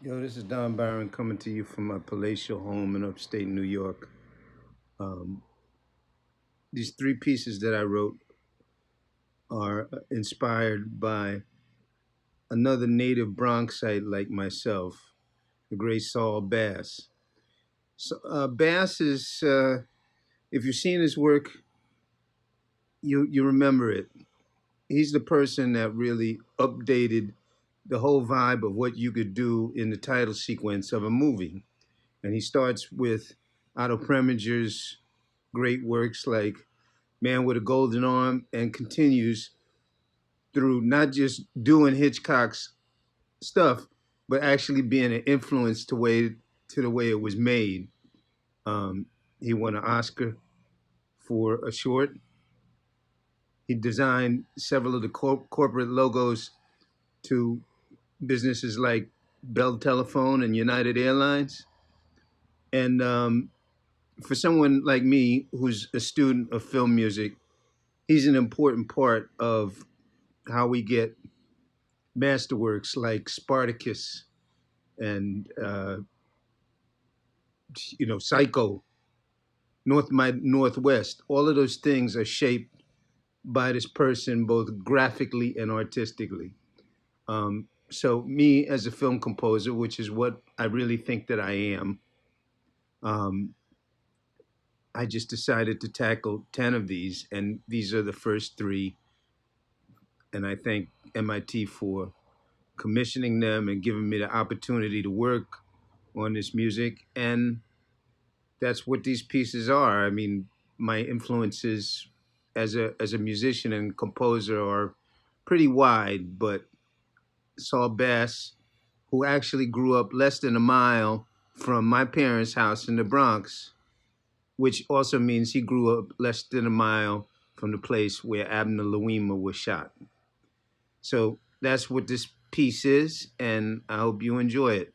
Yo, this is Don Byron coming to you from my palatial home in upstate New York. Um, these three pieces that I wrote are inspired by another native Bronxite like myself, the great Saul Bass. Bass is, if you've seen his work, you remember it. He's the person that really updated the whole vibe of what you could do in the title sequence of a movie. And he starts with Otto Preminger's great works like Man with a Golden Arm and continues through not just doing Hitchcock's stuff, but actually being an influence to the way it was made. Um, he won an Oscar for a short. He designed several of the corporate logos to businesses like Bell Telephone and United Airlines. And for someone like me, who's a student of film music, he's an important part of how we get masterworks like Spartacus and Psycho, North by Northwest. All of those things are shaped by this person, both graphically and artistically. So me as a film composer, which is what I really think that I am, um, I just decided to tackle 10 of these, and these are the first three. And I thank MIT for commissioning them and giving me the opportunity to work on this music. And that's what these pieces are. I mean, my influences as a musician and composer are pretty wide, but Saul Bass, who actually grew up less than a mile from my parents' house in the Bronx, which also means he grew up less than a mile from the place where Abner Louima was shot. So that's what this piece is, and I hope you enjoy it.